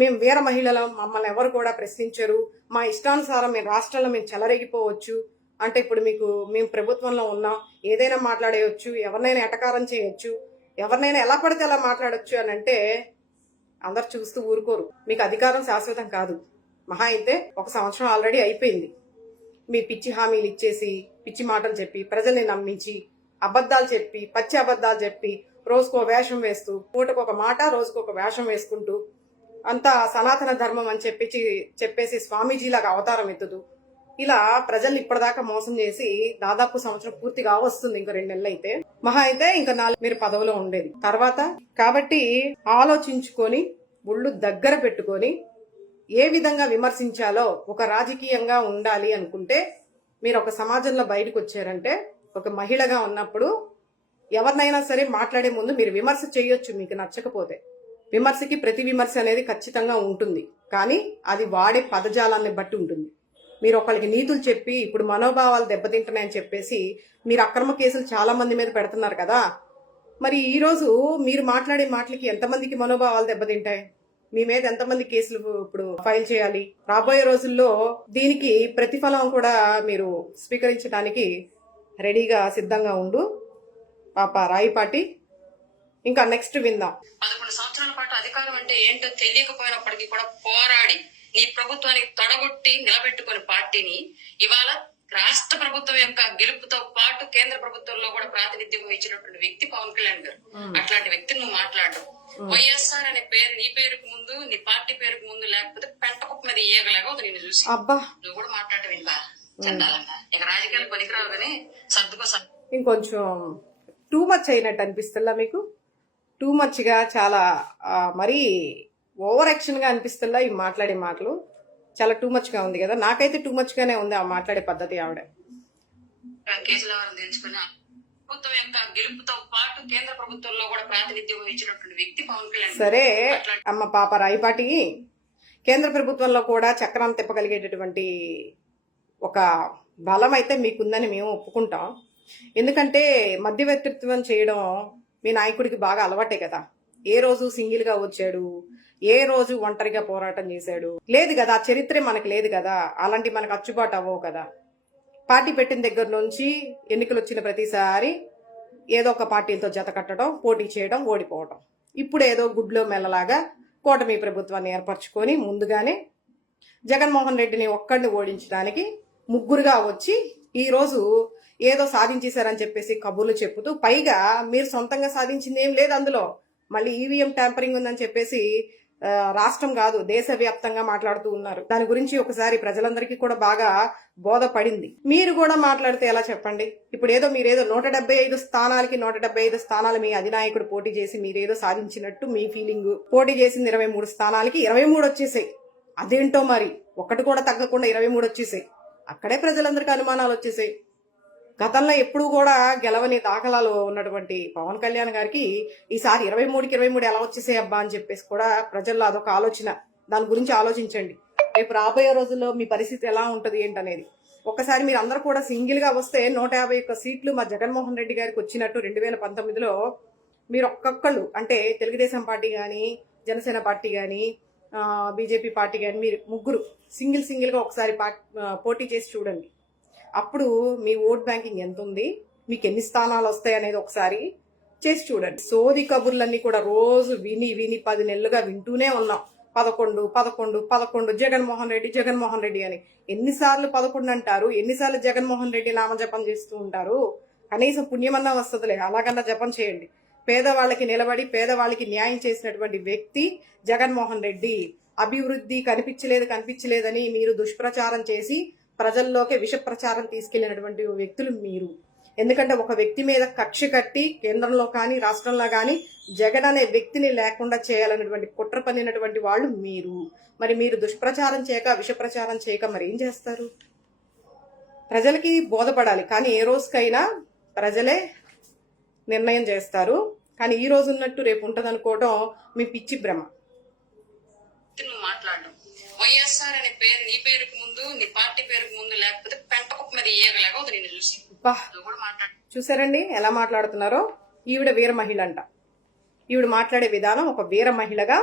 మేము వీర మహిళలం, మమ్మల్ని ఎవరు కూడా ప్రశ్నించరు, మా ఇష్టానుసారం మేము రాష్ట్రంలో మేము చెలరేగిపోవచ్చు అంటే ఇప్పుడు మేము ప్రభుత్వంలో ఉన్నాం, ఏదైనా మాట్లాడేయచ్చు, ఎవరినైనా ఎటకారం చేయొచ్చు, ఎవరినైనా ఎలా పడితే అలా మాట్లాడొచ్చు అని అంటే అందరు చూస్తూ ఊరుకోరు. మీకు అధికారం శాశ్వతం కాదు. మహా అయితే 1 సంవత్సరం ఆల్రెడీ అయిపోయింది. మీ పిచ్చి హామీలు ఇచ్చేసి, పిచ్చి మాటలు చెప్పి, ప్రజల్ని నమ్మించి, అబద్ధాలు చెప్పి, పచ్చి అబద్ధాలు చెప్పి, రోజుకో వేషం వేస్తూ, పూటకొక మాట రోజుకొక వేషం వేసుకుంటూ, అంతా సనాతన ధర్మం అని చెప్పేసి స్వామీజీలాగా అవతారం ఎత్తుతూ, ఇలా ప్రజల్ని ఇప్పటిదాకా మోసం చేసి దాదాపు సంవత్సరం పూర్తిగా వస్తుంది. ఇంకో 2 నెలలు అయితే మహా అయితే ఇంకా 4 మీరు పదవిలో ఉండేది తర్వాత. కాబట్టి ఆలోచించుకొని ఒళ్ళు దగ్గర పెట్టుకొని ఏ విధంగా విమర్శించాలో ఒక రాజకీయంగా ఉండాలి అనుకుంటే మీరు ఒక సమాజంలో బయటకు వచ్చారంటే ఒక మహిళగా ఉన్నప్పుడు ఎవరినైనా సరే మాట్లాడే ముందు మీరు విమర్శ చేయొచ్చు. మీకు నచ్చకపోతే విమర్శకి ప్రతి విమర్శ అనేది ఖచ్చితంగా ఉంటుంది, కానీ అది వాడే పదజాలాన్ని బట్టి ఉంటుంది. మీరు ఒకరికి నీతులు చెప్పి ఇప్పుడు మనోభావాలు దెబ్బతింటున్నాయని చెప్పేసి మీరు అక్రమ కేసులు చాలా మంది మీద పెడుతున్నారు కదా. మరి ఈ రోజు మీరు మాట్లాడే మాటలకి ఎంతమందికి మనోభావాలు దెబ్బతింటాయి? మీ మీద ఎంతమంది కేసులు ఇప్పుడు ఫైల్ చేయాలి? రాబోయే రోజుల్లో దీనికి ప్రతిఫలం కూడా మీరు స్వీకరించడానికి రెడీగా సిద్ధంగా ఉండు పాప రాయిపాటి. ఇంకా నెక్స్ట్ విందాం. 11 సంవత్సరాల పాటు అధికారం అంటే ఏంటో తెలియకపోయినప్పటికీ కూడా పోరాడి ఈ ప్రభుత్వానికి తొడగొట్టి నిలబెట్టుకుని పార్టీని ఇవాళ రాష్ట్ర ప్రభుత్వం యొక్క గెలుపుతో పాటు కేంద్ర ప్రభుత్వంలో కూడా ప్రాతినిధ్యం వహించినటువంటి వ్యక్తి పవన్ కళ్యాణ్ గారు. అట్లాంటి వ్యక్తిని నువ్వు మాట్లాడడం, వైఎస్ఆర్ అనే పేరు నీ పేరుకు ముందు, నీ పార్టీ పేరుకు ముందు లేకపోతే పెంటకుప్ప మీద ఏగలేగా నేను చూసి నువ్వు కూడా మాట్లాడటం ఏంటి బా చందాలంగా. ఇక రాజకీయాలు పనికిరావు కానీ సర్దుకో. ఇంకొంచెం టూ మచ్ అయినట్టు అనిపిస్తుందా మీకు? టూ మచ్ గా చాలా మరీ ఓవర్ యాక్షన్ గా అనిపిస్తుందా? ఈ మాట్లాడే మాటలు చాలా టూ మచ్ గా ఉంది కదా. నాకైతే టూ మచ్ గానే ఉంది ఆ మాట్లాడే పద్ధతి. ఆవిడ ప్రభుత్వం యొక్క గెలుపుతో పాటు కేంద్ర ప్రభుత్వంలో కూడా ప్రాతినిధ్యం వహించినటువంటి వ్యక్తి పవన్ కళ్యాణ్. సరే అమ్మ పాప రాయిపాటి, కేంద్ర ప్రభుత్వంలో కూడా చక్రాన్ని తిప్పగలిగేటటువంటి ఒక బలం అయితే మీకుందని మేము ఒప్పుకుంటాం. ఎందుకంటే మధ్యవర్తిత్వం చేయడం మీ నాయకుడికి బాగా అలవాటే కదా. ఏ రోజు సింగిల్ గా వచ్చాడు, ఏ రోజు ఒంటరిగా పోరాటం చేశాడు లేదు కదా. చరిత్రే మనకు లేదు కదా. అలాంటి మనకు అచ్చుబాటు అవ్వవు కదా. పార్టీ పెట్టిన దగ్గర నుంచి ఎన్నికలు వచ్చిన ప్రతిసారి ఏదో ఒక పార్టీలతో జత కట్టడం, పోటీ చేయడం, ఓడిపోవడం. ఇప్పుడు ఏదో గుడ్లో మెల్లలాగా కూటమి ప్రభుత్వాన్ని ఏర్పరచుకొని ముందుగానే జగన్మోహన్ రెడ్డిని ఒక్కడిని ఓడించడానికి ముగ్గురుగా వచ్చి ఈ రోజు ఏదో సాధించేశారని చెప్పేసి కబుర్లు చెప్పుతూ, పైగా మీరు సొంతంగా సాధించింది ఏం లేదు అందులో. మళ్ళీ ఈవీఎం ట్యాంపరింగ్ ఉందని చెప్పేసి రాష్ట్రం కాదు దేశవ్యాప్తంగా మాట్లాడుతూ ఉన్నారు. దాని గురించి ఒకసారి ప్రజలందరికీ కూడా బాగా బోధపడింది. మీరు కూడా మాట్లాడితే ఎలా చెప్పండి? ఇప్పుడు మీరేదో 175 స్థానాలకి 175 స్థానాలు మీ అధినాయకుడు పోటీ చేసి మీరేదో సాధించినట్టు మీ ఫీలింగ్. పోటీ చేసింది 23 స్థానాలకి 23 వచ్చేసాయి. అదేంటో మరి ఒక్కటి కూడా తగ్గకుండా 23 వచ్చేసాయి. అక్కడే ప్రజలందరికీ అనుమానాలు వచ్చేసాయి. గతంలో ఎప్పుడు కూడా గెలవని దాఖలాలు ఉన్నటువంటి పవన్ కళ్యాణ్ గారికి ఈసారి 23కి 23 ఎలా వచ్చేసాయి అబ్బా అని చెప్పేసి కూడా ప్రజల్లో అదొక ఆలోచన. దాని గురించి ఆలోచించండి. రేపు రాబోయే రోజుల్లో మీ పరిస్థితి ఎలా ఉంటది ఏంటనేది. ఒక్కసారి మీరు అందరూ కూడా సింగిల్ గా వస్తే 151 సీట్లు మా జగన్మోహన్ రెడ్డి గారికి వచ్చినట్టు 2019లో మీరు ఒక్కొక్కళ్ళు అంటే తెలుగుదేశం పార్టీ గాని, జనసేన పార్టీ గాని, బీజేపీ పార్టీ గాని, మీరు ముగ్గురు సింగిల్ గా ఒకసారి పోటీ చేసి చూడండి. అప్పుడు మీ ఓట్ బ్యాంకింగ్ ఎంత ఉంది, మీకు ఎన్ని స్థానాలు వస్తాయి అనేది ఒకసారి చేసి చూడండి. సోది కబుర్లన్నీ కూడా రోజు విని 10 నెలలుగా వింటూనే ఉన్నాం. 11 జగన్మోహన్ రెడ్డి అని. ఎన్నిసార్లు 11 అంటారు? ఎన్నిసార్లు జగన్మోహన్ రెడ్డి నామజపం చేస్తూ ఉంటారు? కనీసం పుణ్యమన్నా వస్తుందిలే, అలాగన్నా జపం చేయండి. పేదవాళ్ళకి నిలబడి పేదవాళ్ళకి న్యాయం చేసినటువంటి వ్యక్తి జగన్మోహన్ రెడ్డి. అభివృద్ధి కనిపించలేదని మీరు దుష్ప్రచారం చేసి ప్రజల్లోకి విష ప్రచారం తీసుకెళ్లినటువంటి వ్యక్తులు మీరు. ఎందుకంటే ఒక వ్యక్తి మీద కక్ష కట్టి కేంద్రంలో కానీ రాష్ట్రంలో కానీ జగన్ అనే వ్యక్తిని లేకుండా చేయాలనేటువంటి కుట్ర పన్నినటువంటి వాళ్ళు మీరు. మరి మీరు దుష్ప్రచారం చేయక, విష ప్రచారం చేయక మరి ఏం చేస్తారు? ప్రజలకి బోధపడాలి, కానీ ఏ రోజుకైనా ప్రజలే నిర్ణయం చేస్తారు. కానీ ఈ రోజు ఉన్నట్టు రేపు ఉంటది అనుకోవడం మీ పిచ్చి భ్రమ. మాట్లాడడం, వైఎస్ఆర్ అనే పేరు నీ పేరుకు ముందు, నీ పార్టీ పేరుకు ముందు లేకపోతే పెంటకుప్ప మీద ఏగలేగా నేను చూసి. చూసారండి ఎలా మాట్లాడుతున్నారో? ఈవిడ వీర మహిళ అంట. ఈవిడ మాట్లాడే విధానం ఒక వీర మహిళగా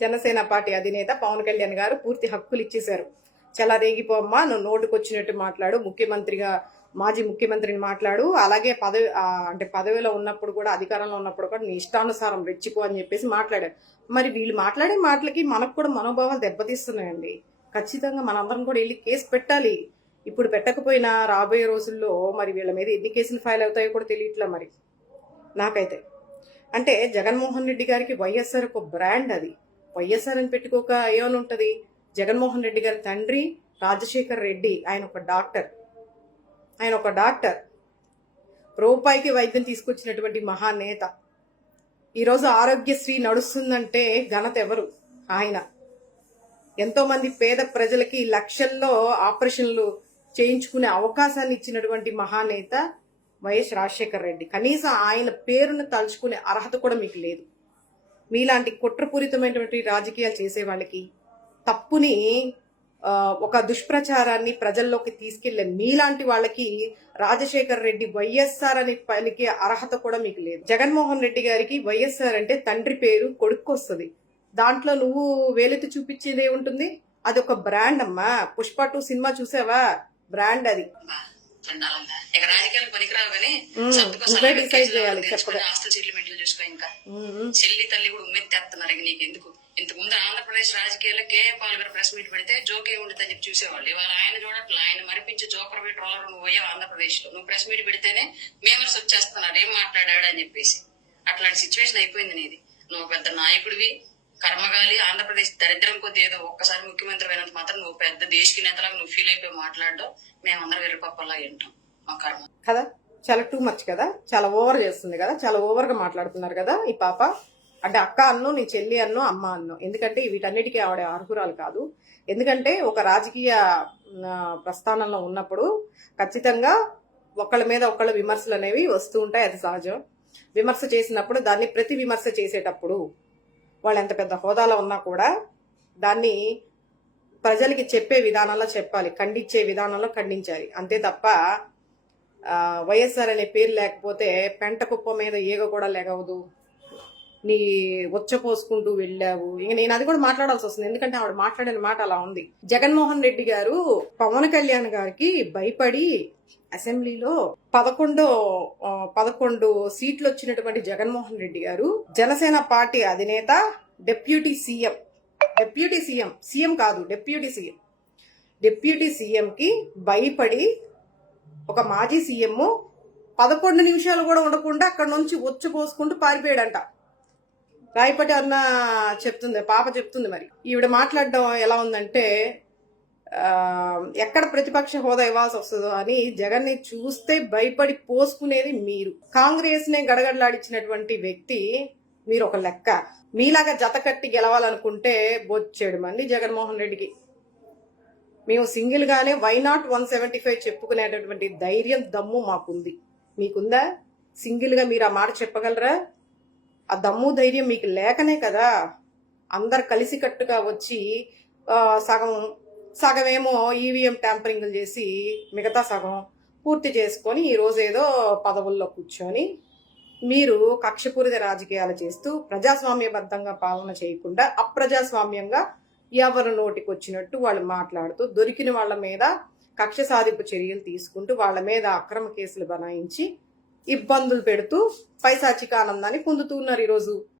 జనసేన పార్టీ అధినేత పవన్ కళ్యాణ్ గారు పూర్తి హక్కులు ఇచ్చేశారు. చాలా రేగిపోమ్మా, నువ్వు నోటుకొచ్చినట్టు మాట్లాడు, ముఖ్యమంత్రిగా మాజీ ముఖ్యమంత్రిని మాట్లాడు, అలాగే పదవిలో ఉన్నప్పుడు కూడా, అధికారంలో ఉన్నప్పుడు కూడా నీ ఇష్టానుసారం రెచ్చిపో అని చెప్పేసి మాట్లాడారు. మరి వీళ్ళు మాట్లాడే మాటలకి మనకు కూడా మనోభావాలు దెబ్బతీస్తున్నాయండి. ఖచ్చితంగా మనందరం కూడా వెళ్ళి కేసు పెట్టాలి. ఇప్పుడు పెట్టకపోయినా రాబోయే రోజుల్లో మరి వీళ్ళ మీద ఎన్ని కేసులు ఫైల్ అవుతాయో కూడా తెలియట్లే మరి నాకైతే. అంటే జగన్మోహన్ రెడ్డి గారికి వైఎస్ఆర్ ఒక బ్రాండ్. అది వైఎస్ఆర్ అని పెట్టుకోక ఏమని ఉంటది. జగన్మోహన్ రెడ్డి గారి తండ్రి రాజశేఖర్ రెడ్డి, ఆయన ఒక డాక్టర్, రూపాయికి వైద్యం తీసుకొచ్చినటువంటి మహానేత. ఈరోజు ఆరోగ్యశ్రీ నడుస్తుందంటే ఘనత ఎవరు? ఆయన. ఎంతో మంది పేద ప్రజలకి లక్షల్లో ఆపరేషన్లు చేయించుకునే అవకాశాన్ని ఇచ్చినటువంటి మహానేత వైఎస్ రాజశేఖర్ రెడ్డి. కనీసం ఆయన పేరును తలుచుకునే అర్హత కూడా మీకు లేదు. మీలాంటి కుట్రపూరితమైనటువంటి రాజకీయాలు చేసే వాళ్ళకి, తప్పుని ఒక దుష్ప్రచారాన్ని ప్రజల్లోకి తీసుకెళ్లే మీలాంటి వాళ్ళకి రాజశేఖర్ రెడ్డి వైఎస్ఆర్ అని పలికే అర్హత కూడా మీకు లేదు. జగన్మోహన్ రెడ్డి గారికి వైఎస్ఆర్ అంటే తండ్రి పేరు కొడుకు వస్తుంది. దాంట్లో నువ్వు వేలెత్తి చూపించేది ఏముంటుంది? అది ఒక బ్రాండ్ అమ్మా. పుష్ప 2 సినిమా చూసావా? బ్రాండ్ అది. ఇక రాజకీయాలు పనికిరావు కానీ నువ్వే డిసైడ్ చేయాలి. చెప్పగా ఆస్తుల సెటిల్మెంట్లు చూసుకో. ఇంకా చెల్లి తల్లి కూడా ఉమ్మెత్తేస్తున్నారు. ఇక నీకు ఎందుకు? ఇంతకు ముందు ఆంధ్రప్రదేశ్ రాజకీయాల్లో కేఏ పాల్ గారు ప్రెస్ మీట్ పెడితే జోకే ఉండదని చెప్పి చూసేవాళ్ళు. ఇవాళ ఆయన చూడట్లే. ఆయన మరిపించి జోకర్ పెట్టి రోలర్ నువ్వు పోయావు ఆంధ్రప్రదేశ్ లో. నువ్వు ప్రెస్ మీట్ పెడితేనే మేమర్స్ వచ్చేస్తున్నారు ఏం మాట్లాడాడు అని చెప్పేసి. అట్లాంటి సిచ్యువేషన్ అయిపోయింది నీది. నువ్వు పెద్ద నాయకుడివి, కర్మగాలి. ఆంధ్రప్రదేశ్ దరిద్రం కొద్ది ఏదో ఒక్కసారి ముఖ్యమంత్రి అయినంత మాత్రం నువ్వు పెద్ద దేశకి నేతలాగా నువ్వు ఫీల్ అయిపోయి మాట్లాడడం మేమందరం వెర్రిపప్పల్లా వింటాం. మా కర్మ కదా. చాలా టూ మచ్ కదా. చాలా ఓవర్ చేస్తుంది కదా. చాలా ఓవర్ గా మాట్లాడుతున్నారు కదా ఈ పాప. అంటే అక్క అన్ను, నీ చెల్లి అన్ను, అమ్మ అన్ను. ఎందుకంటే వీటన్నిటికీ ఆవిడ అర్హురాలు కాదు. ఎందుకంటే ఒక రాజకీయ ప్రస్థానంలో ఉన్నప్పుడు ఖచ్చితంగా ఒకళ్ళ మీద ఒకళ్ళ విమర్శలు అనేవి వస్తూ ఉంటాయి. అది సహజం. విమర్శ చేసినప్పుడు దాన్ని ప్రతి విమర్శ చేసేటప్పుడు వాళ్ళు ఎంత పెద్ద హోదాలో ఉన్నా కూడా దాన్ని ప్రజలకి చెప్పే విధానంలో చెప్పాలి, ఖండించే విధానంలో ఖండించాలి. అంతే తప్ప వైఎస్ఆర్ అనే పేరు లేకపోతే పెంట కుప్ప మీద ఈగ కూడా లేగవదు, నీ ఉచ్చపోసుకుంటూ వెళ్ళావు. ఇంక నేను అది కూడా మాట్లాడాల్సి వస్తుంది. ఎందుకంటే ఆవిడ మాట్లాడిన మాట అలా ఉంది. జగన్మోహన్ రెడ్డి గారు పవన్ కళ్యాణ్ గారికి భయపడి అసెంబ్లీలో 11 సీట్లు వచ్చినటువంటి జగన్మోహన్ రెడ్డి గారు జనసేన పార్టీ అధినేత, డిప్యూటీ సీఎం కి భయపడి ఒక మాజీ సీఎం 11 నిమిషాలు కూడా ఉండకుండా అక్కడ నుంచి పోసుకుంటూ పారిపోయాడంట. రాయపటి అన్న చెప్తుంది, పాప చెప్తుంది. మరి ఈవిడ మాట్లాడడం ఎలా ఉందంటే ఎక్కడ ప్రతిపక్ష హోదా ఇవ్వాల్సి వస్తుందో అని జగన్ ని చూస్తే భయపడి పోసుకునేది మీరు. కాంగ్రెస్ నే గడగడలాడించినటువంటి వ్యక్తి మీరు ఒక లెక్క. మీలాగా జత కట్టి గెలవాలనుకుంటే బొచ్చేడు మంది జగన్మోహన్ రెడ్డికి. మేము సింగిల్ గానే వైనాట్ 175 చెప్పుకునేటటువంటి ధైర్యం, దమ్ము మాకుంది. మీకుందా? సింగిల్ గా మీరు ఆ మాట చెప్పగలరా? ఆ దమ్ము ధైర్యం మీకు లేకనే కదా అందరు కలిసికట్టుగా వచ్చి సగమేమో ఈవీఎం ట్యాంపరింగ్లు చేసి మిగతా సగం పూర్తి చేసుకొని ఈ రోజు ఏదో పదవుల్లో కూర్చొని మీరు కక్షపూరిత రాజకీయాలు చేస్తూ ప్రజాస్వామ్యబద్ధంగా పాలన చేయకుండా అప్రజాస్వామ్యంగా ఎవరు నోటికి వచ్చినట్టు వాళ్ళు మాట్లాడుతూ దొరికిన వాళ్ళ మీద కక్ష సాధింపు చర్యలు తీసుకుంటూ వాళ్ళ మీద అక్రమ కేసులు బనాయించి ఇబ్బందులు పెడుతూ పైశాచిక ఆనందాన్ని పొందుతున్నారు ఈరోజు.